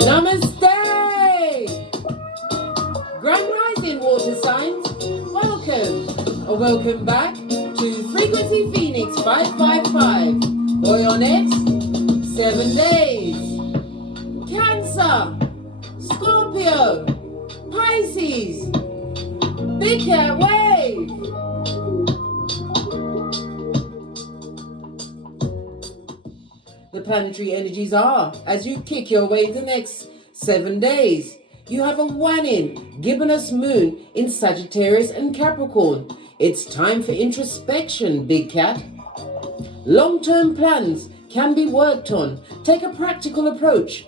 Namaste! Grand Rising Water Signs, welcome or welcome back to Frequency Phoenix 555 for your next 7 days. Cancer, Scorpio, Pisces, Big Cat Wave. The planetary energies are as you kick your way the next 7 days. You have a waning gibbonous moon in Sagittarius and Capricorn. It's time for introspection, Big Cat. Long-term plans can be worked on. Take a practical approach.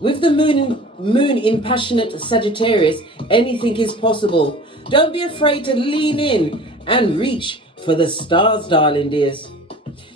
With the moon in passionate Sagittarius, anything is possible. Don't be afraid to lean in and reach for the stars, darling dears.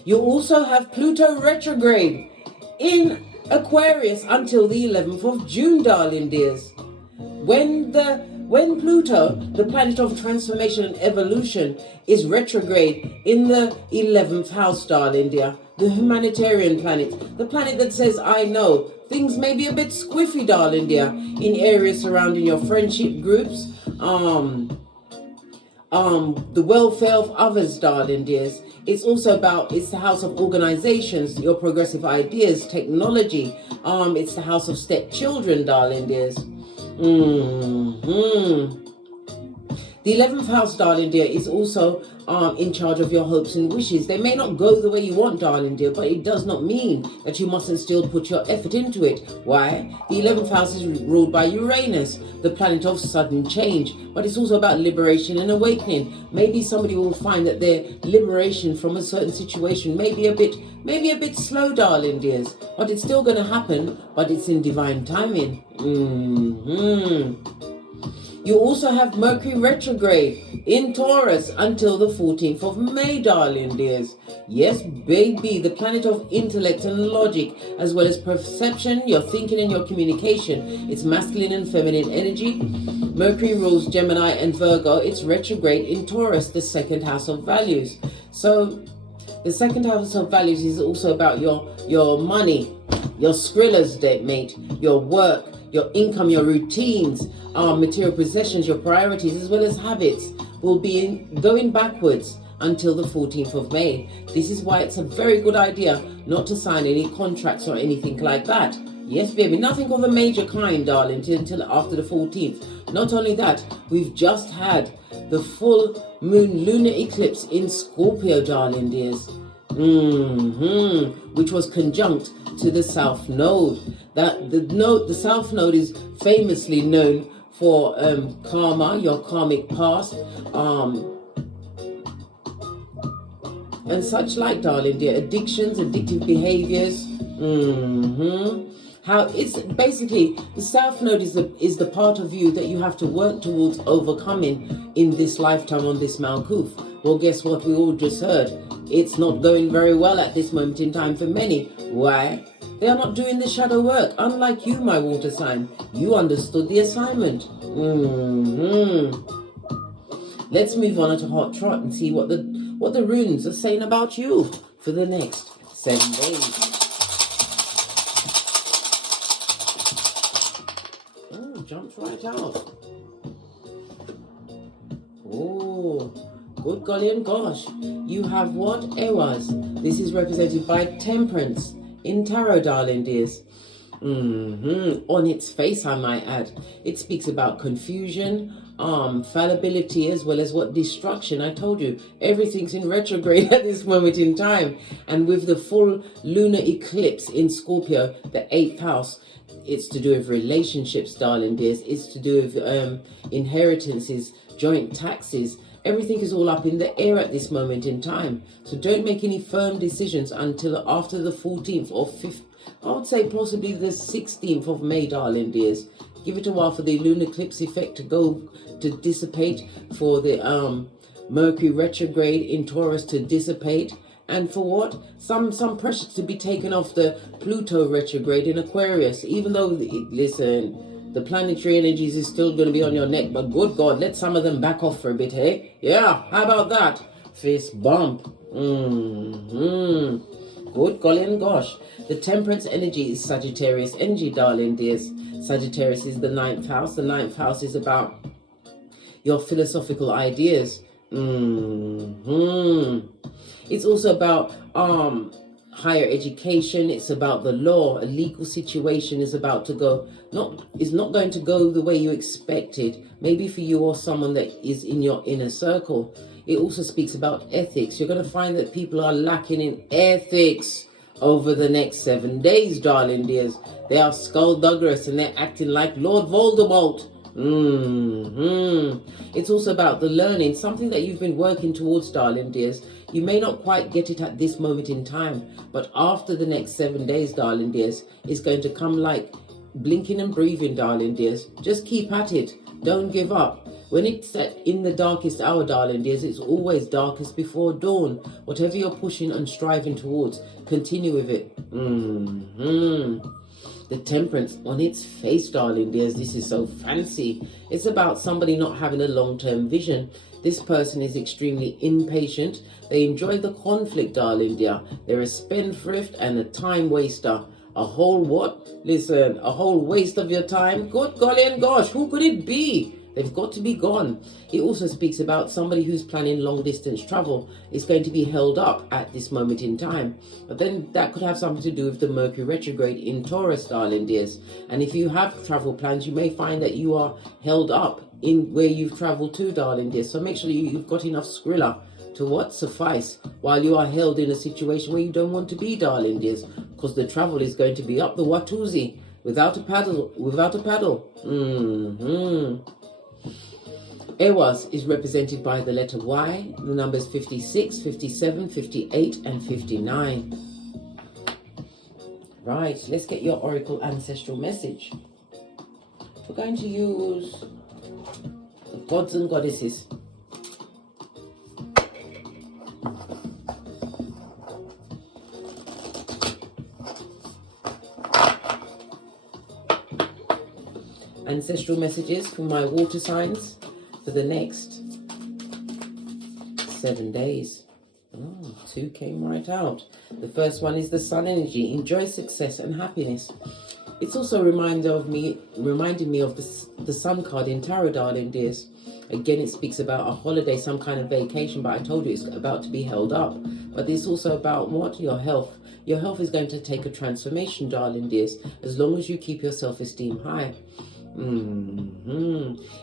You also have Pluto retrograde in Aquarius until the 11th of June, darling dears. When Pluto, the planet of transformation and evolution, is retrograde in the 11th house, darling dear, the humanitarian planet, the planet that says, I know, things may be a bit squiffy, darling dear, in areas surrounding your friendship groups, the welfare of others, darling dears. It's also it's the house of organizations, your progressive ideas, technology. It's the house of stepchildren, darling dears. The 11th house, darling dear, is also in charge of your hopes and wishes. They may not go the way you want, darling dear, but it does not mean that you mustn't still put your effort into it. Why? The 11th house is ruled by Uranus, the planet of sudden change, but it's also about liberation and awakening. Maybe somebody will find that their liberation from a certain situation may be a bit slow, darling dears, but it's still going to happen, but it's in divine timing. You also have Mercury retrograde in Taurus until the 14th of May, darling dears. Yes, baby, the planet of intellect and logic, as well as perception, your thinking and your communication. It's masculine and feminine energy. Mercury rules Gemini and Virgo. It's retrograde in Taurus, the second house of values. So the second house of values is also about your money, your skrillers, mate, your work, your income, your routines, material possessions, your priorities, as well as habits, will be going backwards until the 14th of May. This is why it's a very good idea not to sign any contracts or anything like that. Yes, baby, nothing of a major kind, darling, until after the 14th. Not only that, we've just had the full moon lunar eclipse in Scorpio, darling dears. Which was conjunct to the South Node. The South Node is famously known for karma, your karmic past, and such like, darling dear, addictions, addictive behaviors. How it's basically the South Node is the part of you that you have to work towards overcoming in this lifetime on this Malkuth. Well, guess what? We all just heard. It's not going very well at this moment in time for many. Why? They are not doing the shadow work. Unlike you, my water sign, you understood the assignment. Let's move on to Hot Trot and see what the runes are saying about you for the next 7 days. Oh, jumped right out. Oh, good golly and gosh. You have what? Ewas. This is represented by Temperance in tarot, darling dears. On its face, I might add, it speaks about confusion, fallibility, as well as what destruction. I told you, everything's in retrograde at this moment in time. And with the full lunar eclipse in Scorpio, the 8th house, it's to do with relationships, darling dears. It's to do with inheritances, joint taxes. Everything is all up in the air at this moment in time. So don't make any firm decisions until after the 14th or 5th. I would say possibly the 16th of May, darling dears. Give it a while for the lunar eclipse effect to dissipate, for the Mercury retrograde in Taurus to dissipate, and for what? Some pressure to be taken off the Pluto retrograde in Aquarius. Even though, listen, the planetary energies is still going to be on your neck, but good God, let some of them back off for a bit, hey? Yeah, how about that? Fist bump. Good golly and gosh. The temperance energy is Sagittarius energy, darling dears. Sagittarius is the 9th house. The 9th house is about your philosophical ideas. It's also about higher education. It's about the law. A legal situation is about to go, is not going to go the way you expected. Maybe for you or someone that is in your inner circle. It also speaks about ethics. You're going to find that people are lacking in ethics over the next 7 days, darling dears. They are skullduggerous and they're acting like Lord Voldemort. It's also about the learning, something that you've been working towards, darling dears. You may not quite get it at this moment in time, but after the next 7 days, darling dears, it's going to come like blinking and breathing, darling dears. Just keep at it. Don't give up. When it's in the darkest hour, darling dears, it's always darkest before dawn. Whatever you're pushing and striving towards, continue with it. The temperance on its face, darling dears, this is so fancy. It's about somebody not having a long-term vision. This person is extremely impatient. They enjoy the conflict, darling dear. They're a spendthrift and a time waster. A whole what? Listen, a whole waste of your time? Good golly and gosh, who could it be? They've got to be gone. It also speaks about somebody who's planning long distance travel. It's going to be held up at this moment in time. But then that could have something to do with the Mercury retrograde in Taurus, darling dears. And if you have travel plans, you may find that you are held up in where you've traveled to, darling dears. So make sure you've got enough Skrilla to what suffice while you are held in a situation where you don't want to be, darling dears. Because the travel is going to be up the Watusi without a paddle. Ewas is represented by the letter Y, the numbers 56, 57, 58, and 59. Right, let's get your Oracle Ancestral message. We're going to use the gods and goddesses. Ancestral messages for my water signs for the next 7 days. Oh, 2 came right out. The first one is the sun energy. Enjoy success and happiness. It's also a reminder of reminding me of the sun card in tarot, darling dears. Again, it speaks about a holiday, some kind of vacation, but I told you it's about to be held up. But it's also about what? Your health. Your health is going to take a transformation, darling dears, as long as you keep your self-esteem high.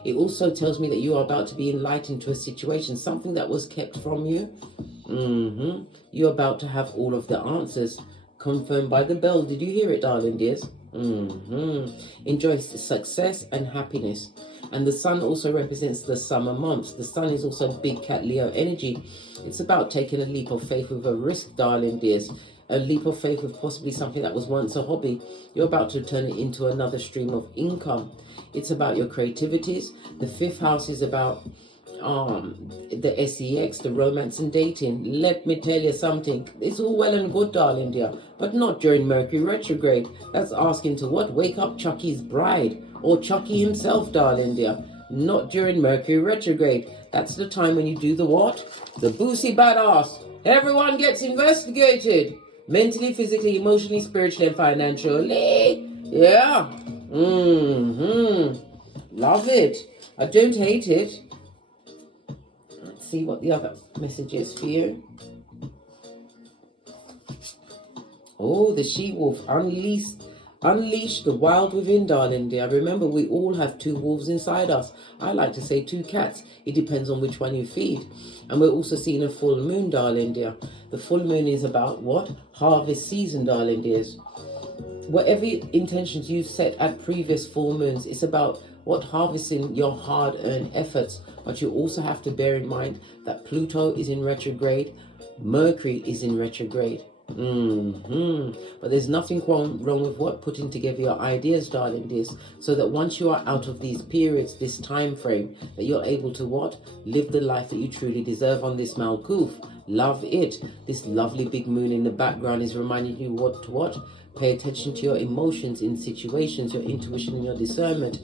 It also tells me that you are about to be enlightened to a situation, something that was kept from you. You're about to have all of the answers confirmed by the bell. Did you hear it, darling dears? Enjoy success and happiness. And the sun also represents the summer months. The sun is also big cat Leo energy. It's about taking a leap of faith with a risk, darling dears. A leap of faith with possibly something that was once a hobby. You're about to turn it into another stream of income. It's about your creativities. The 5th house is about the sex, the romance and dating. Let me tell you something. It's all well and good, darling dear, but not during Mercury retrograde. That's asking to what? Wake up Chucky's bride or Chucky himself, darling dear. Not during Mercury retrograde. That's the time when you do the what? The boosie badass. Everyone gets investigated. Mentally, physically, emotionally, spiritually, and financially. Yeah. Love it. I don't hate it. Let's see what the other message is for you. Oh, the she-wolf. Unleash the wild within, darling dear. Remember, we all have 2 wolves inside us. I like to say 2 cats. It depends on which one you feed. And we're also seeing a full moon, darling dear. The full moon is about what? Harvest season, darling dears. Whatever intentions you set at previous full moons, it's about what? Harvesting your hard-earned efforts. But you also have to bear in mind that Pluto is in retrograde. Mercury is in retrograde. But there's nothing wrong with what? Putting together your ideas, darling dears, so that once you are out of these periods, this time frame, that you're able to what? Live the life that you truly deserve on this Malkuth. Love it. This lovely big moon in the background is reminding you what? Pay attention to your emotions in situations, your intuition and your discernment.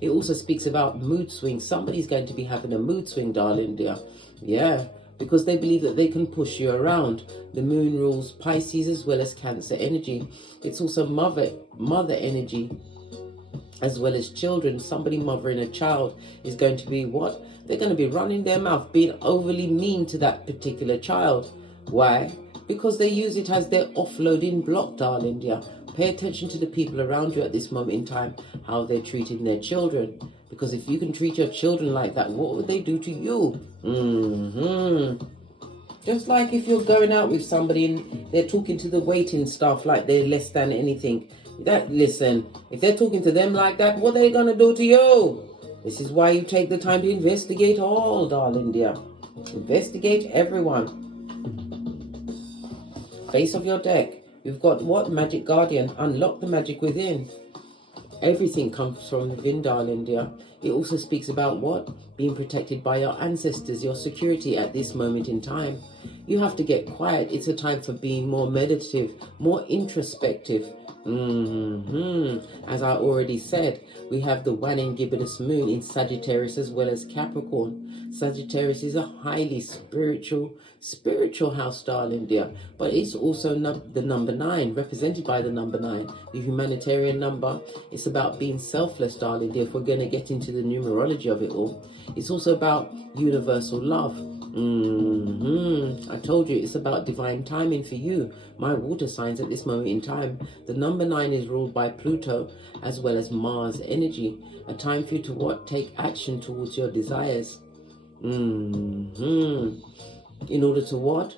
It also speaks about mood swings. Somebody's going to be having a mood swing, darling dear. Yeah. because they believe that they can push you around. The moon rules Pisces as well as Cancer energy. It's also mother energy as well as children. Somebody mothering a child is going to be what? They're going to be running their mouth, being overly mean to that particular child. Why? Because they use it as their offloading block, darling dear. Pay attention to the people around you at this moment in time, how they're treating their children. Because if you can treat your children like that, what would they do to you? Just like if you're going out with somebody and they're talking to the waiting staff like they're less than anything. Listen, if they're talking to them like that, what are they going to do to you? This is why you take the time to investigate all, darling dear. Investigate everyone. Base of your deck. You've got what? Magic Guardian. Unlock the magic within. Everything comes from within, darling dear. It also speaks about what? Being protected by your ancestors, your security at this moment in time. You have to get quiet. It's a time for being more meditative, more introspective. As I already said, we have the Wan-in-Gibbonus moon in Sagittarius as well as Capricorn. Sagittarius is a highly spiritual house, darling dear, but it's also the number 9, represented by the number 9, the humanitarian number. It's about being selfless, darling dear, if we're going to get into the numerology of it all. It's also about universal love. I told you it's about divine timing for you, my water signs, at this moment in time. The number 9 is ruled by Pluto as well as Mars energy. A time for you to what? Take action towards your desires. In order to what?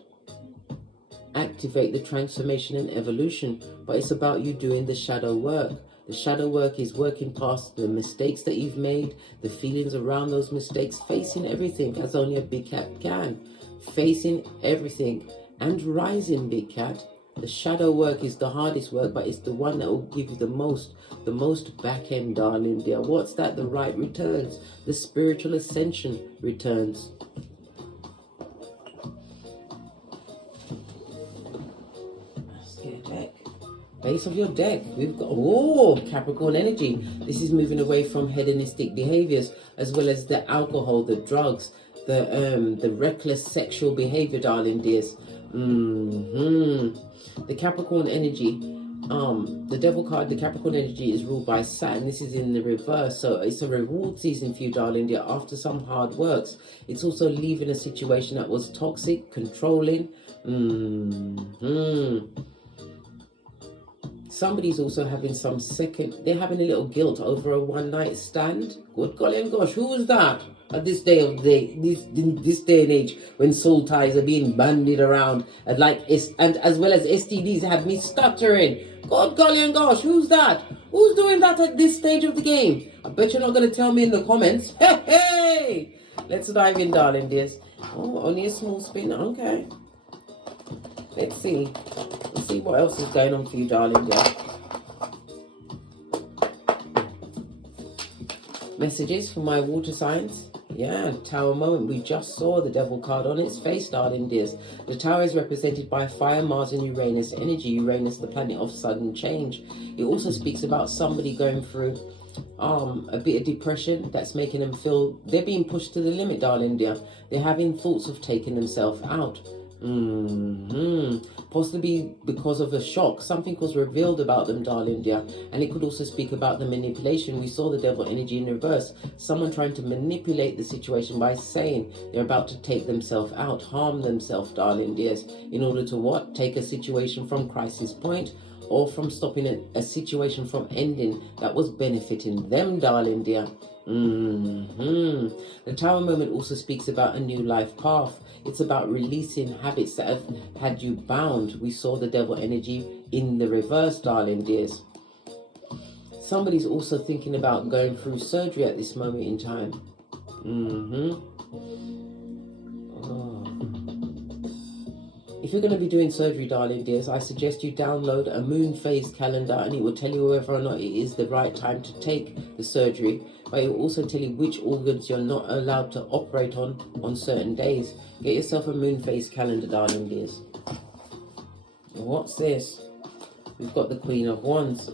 Activate the transformation and evolution. But it's about you doing the shadow work. The shadow work is working past the mistakes that you've made, the feelings around those mistakes, facing everything as only a big cat can. Facing everything and rising, big cat. The shadow work is the hardest work, but it's the one that will give you the most back end, darling dear. What's that? The right returns. The spiritual ascension returns. Base of your deck, we've got Capricorn energy. This is moving away from hedonistic behaviors as well as the alcohol, the drugs, the reckless sexual behavior, darling dears. The Capricorn energy, the devil card, the Capricorn energy is ruled by Saturn. This is in the reverse, so it's a reward season for you, darling dear, after some hard works. It's also leaving a situation that was toxic, controlling. Somebody's also having they're having a little guilt over a one-night stand. Good golly and gosh, who was that at this day and age when soul ties are being bandied around and as well as STDs have me stuttering. God golly and gosh, who's that? Who's doing that at this stage of the game? I bet you're not going to tell me in the comments. Hey! Let's dive in, darling dears. Oh, only a small spin. Okay. Let's see what else is going on for you, darling dear. Messages for my water signs. Yeah, Tower moment. We just saw the devil card on its face, darling dears. The Tower is represented by Fire, Mars and Uranus energy. Uranus, the planet of sudden change. It also speaks about somebody going through a bit of depression that's making them feel they're being pushed to the limit, darling dear. They're having thoughts of taking themselves out. Possibly because of a shock. Something was revealed about them, darling dear. And it could also speak about the manipulation. We saw the devil energy in reverse. Someone trying to manipulate the situation by saying they're about to take themselves out, harm themselves, darling dears, in order to what? Take a situation from crisis point, or from stopping a situation from ending that was benefiting them, darling dear. The Tower moment also speaks about a new life path. It's about releasing habits that have had you bound. We saw the devil energy in the reverse, darling dears. Somebody's also thinking about going through surgery at this moment in time. If you're going to be doing surgery, darling dears, I suggest you download a moon phase calendar, and it will tell you whether or not it is the right time to take the surgery. But it will also tell you which organs you're not allowed to operate on certain days. Get yourself a moon phase calendar, darling dears. What's this? We've got the Queen of Wands.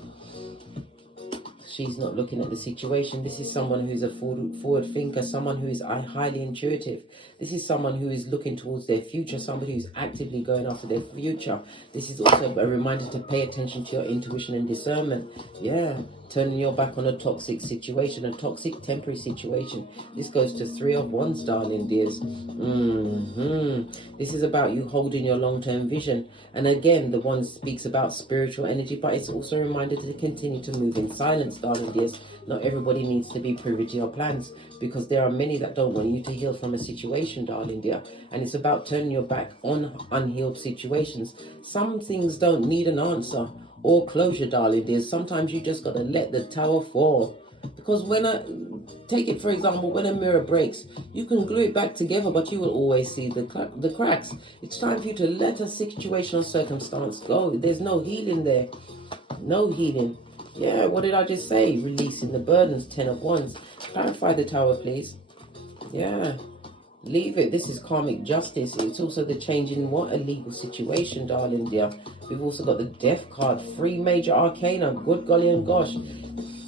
she's not looking at the situation. This is someone who's a forward thinker, someone who is highly intuitive. This is someone who is looking towards their future, somebody who's actively going after their future. This is also a reminder to pay attention to your intuition and discernment. Yeah, turning your back on a toxic situation, a toxic temporary situation. This goes to 3 of Wands, darling dears. This is about you holding your long-term vision. And again, the one speaks about spiritual energy, but it's also a reminder to continue to move in silence, darling dears. Not everybody needs to be privy to your plans, because there are many that don't want you to heal from a situation, darling dear. And it's about turning your back on unhealed situations. Some things don't need an answer or closure, darling dears. Sometimes you just got to let the tower fall. Because take it for example, when a mirror breaks, you can glue it back together, but you will always see the cracks. It's time for you to let a situation or circumstance go. There's no healing there. No healing. Yeah, what did I just say? Releasing the burdens, 10 of Wands. Clarify the tower, please. Yeah. Leave it. This is karmic justice. It's also the change in a legal situation, darling dear. We've also got the Death card. 3 major arcana. Good golly and gosh.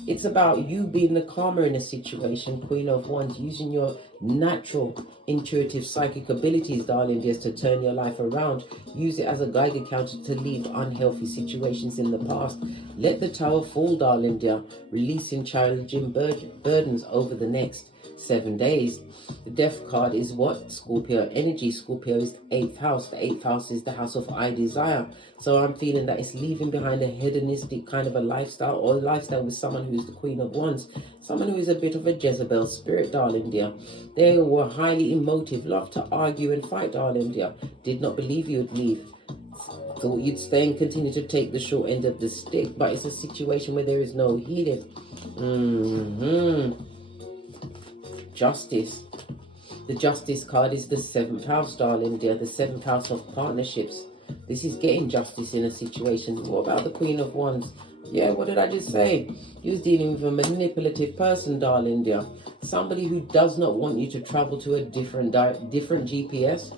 It's about you being the karma in a situation, Queen of Wands, using your natural, intuitive, psychic abilities, darling dears, to turn your life around. Use it as a Geiger counter to leave unhealthy situations in the past. Let the tower fall, darling dear, releasing challenging burdens over the next 7 days. The Death card is what? Scorpio energy. Scorpio is the 8th house. The 8th house is the house of I desire. So I'm feeling that it's leaving behind a hedonistic kind of a lifestyle, or a lifestyle with someone who's the Queen of Wands. Someone who is a bit of a Jezebel spirit, darling dear. They were highly emotive, loved to argue and fight, darling dear. Did not believe you'd leave. Thought you'd stay and continue to take the short end of the stick. But it's a situation where there is no healing. Justice. The Justice card is the 7th house, darling dear. The 7th house of partnerships. This is getting justice in a situation. What about the Queen of Wands? Yeah, what did I just say? You're dealing with a manipulative person, darling dear. Somebody who does not want you to travel to a different GPS.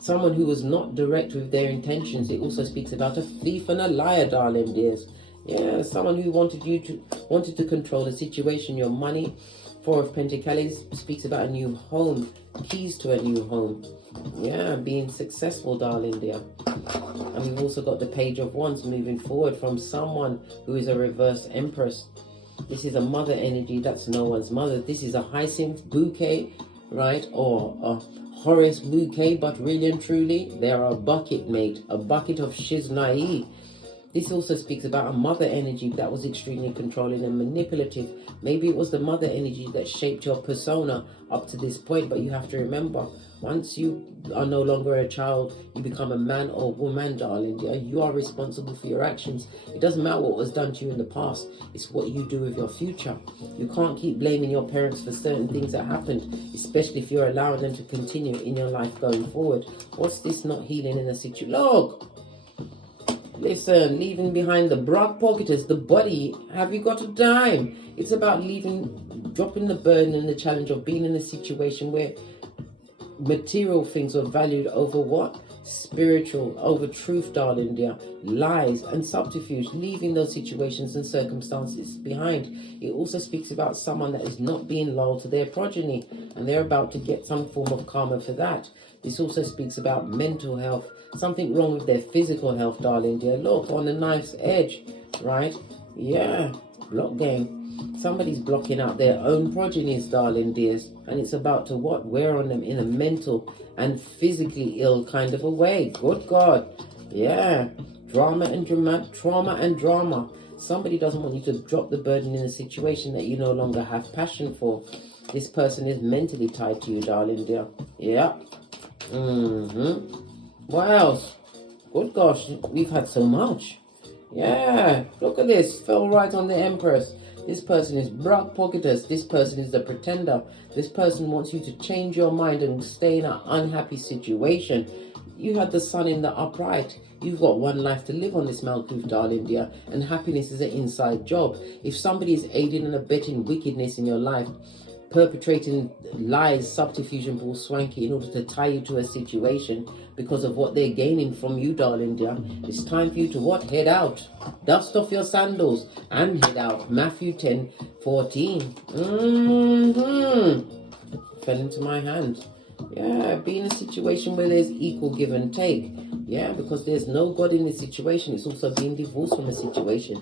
Someone who was not direct with their intentions. It also speaks about a thief and a liar, darling dears. Yeah, someone who wanted to control the situation, your money. 4 of Pentacles speaks about a new home, keys to a new home. Yeah, being successful, darling dear. And we've also got the Page of Wands moving forward from someone who is a reverse Empress. This is a mother energy. That's no one's mother. This is a hyacinth bouquet, right? Or a Horace bouquet, but really and truly, they are a bucket mate, a bucket of shiznai. This also speaks about a mother energy that was extremely controlling and manipulative. Maybe it was the mother energy that shaped your persona up to this point, but you have to remember, once you are no longer a child, you become a man or woman, darling. You are responsible for your actions. It doesn't matter what was done to you in the past. It's what you do with your future. You can't keep blaming your parents for certain things that happened, especially if you're allowing them to continue in your life going forward. What's this not healing in a situation? Look! Listen, leaving behind the broad pocketers, the body. Have you got a dime? It's about dropping the burden and the challenge of being in a situation where material things are valued over what? Spiritual, over truth, darling dear. Lies and subterfuge, leaving those situations and circumstances behind. It also speaks about someone that is not being loyal to their progeny, and they're about to get some form of karma for that. This also speaks about mental health. Something wrong with their physical health, darling dear. Look, on the knife's edge, right? Yeah, block game. Somebody's blocking out their own progenies, darling dears. And it's about to what? Wear on them in a mental and physically ill kind of a way. Good God. Yeah. Trauma and drama. Somebody doesn't want you to drop the burden in a situation that you no longer have passion for. This person is mentally tied to you, darling dear. Yeah. What else? Good gosh, we've had so much. Yeah, look at this. Fell right on the Empress. This person is broad pocketers. This person is the pretender. This person wants you to change your mind and stay in an unhappy situation. You had the sun in the upright. You've got one life to live on this Malkuth, darling dear. And happiness is an inside job. If somebody is aiding and abetting wickedness in your life, perpetrating lies, subterfuge and bull swanky in order to tie you to a situation because of what they're gaining from you, darling dear. It's time for you to what? Head out. Dust off your sandals and head out. Matthew 10:14. Fell into my hand. Yeah, be in a situation where there's equal give and take. Yeah, because there's no God in this situation. It's also being divorced from a situation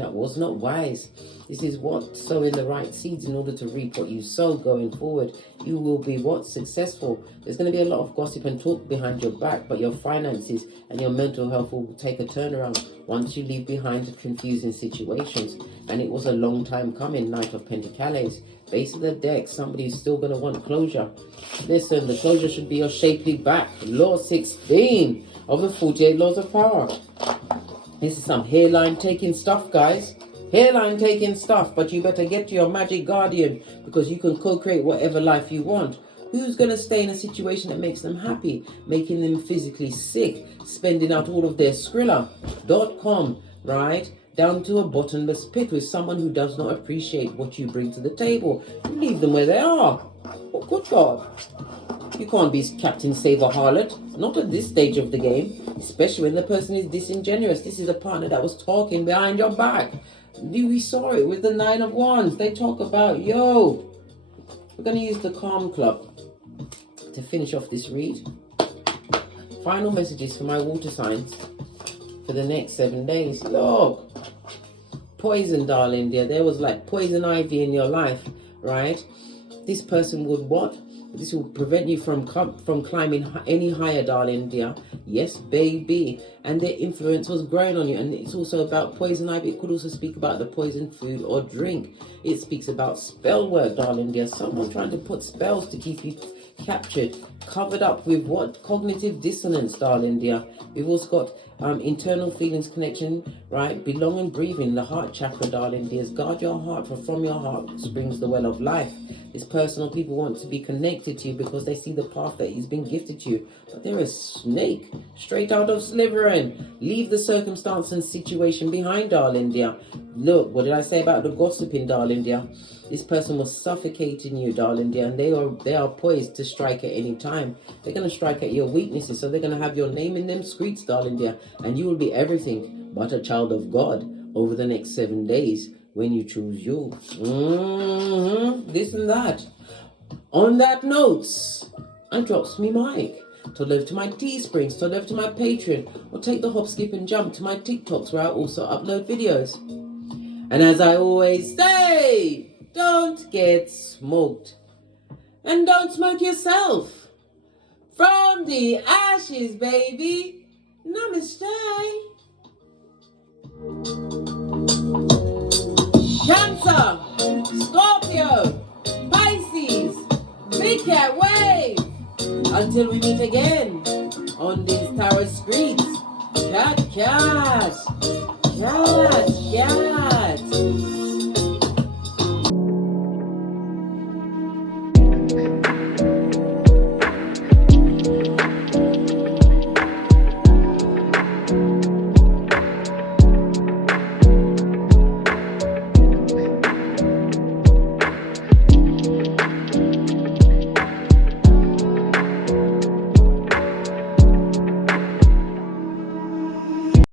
that was not wise. This is what? Sowing the right seeds in order to reap what you sow going forward. You will be what? Successful. There's going to be a lot of gossip and talk behind your back, but your finances and your mental health will take a turnaround once you leave behind the confusing situations. And it was a long time coming, Knight of Pentacles. Base of the deck, somebody's still going to want closure. Listen, the closure should be your shapely back. Law 16 of the 48 laws of power. This is some hairline taking stuff, guys. Hairline taking stuff, but you better get to your magic guardian because you can co-create whatever life you want. Who's going to stay in a situation that makes them happy, making them physically sick, spending out all of their Skrilla.com, right? Down to a bottomless pit with someone who does not appreciate what you bring to the table. You leave them where they are. Oh, good God. You can't be Captain Save a Harlot. Not at this stage of the game. Especially when the person is disingenuous. This is a partner that was talking behind your back. We saw it with the 9 of Wands. They talk about, yo. We're going to use the Calm Club to finish off this read. Final messages for my water signs for the next 7 days. Look. Poison, darling dear. There was like poison ivy in your life, right? This person would what? This will prevent you from climbing any higher, darling dear. Yes, baby. And their influence was growing on you. And it's also about poison ivy. It could also speak about the poison food or drink. It speaks about spell work, darling dear. Someone trying to put spells to keep you captured, covered up with what? Cognitive dissonance, darling dear. We've also got internal feelings connection, right? Belong and breathing, the heart chakra, darling dears. Guard your heart, for from your heart springs the well of life. This person or people want to be connected to you because they see the path that he's been gifted to you. But they're a snake, straight out of Slytherin. Leave the circumstance and situation behind, darling dear. Look, what did I say about the gossiping, darling dear? This person was suffocating you, darling dear, and they are poised to strike at any time. They're going to strike at your weaknesses, so they're going to have your name in them streets, darling dear, and you will be everything but a child of God over the next 7 days when you choose you. This and that. On that note, I drops me mic. Toddle over to my Teesprings, toddle over to my Patreon, or take the hop, skip and jump to my TikToks where I also upload videos. And as I always say, don't get smoked. And don't smoke yourself. From the ashes, baby. Namaste. Cancer, Scorpio, Pisces, Big Cat Wave. Until we meet again on these tarot streets. Cat, cat, cat, cat.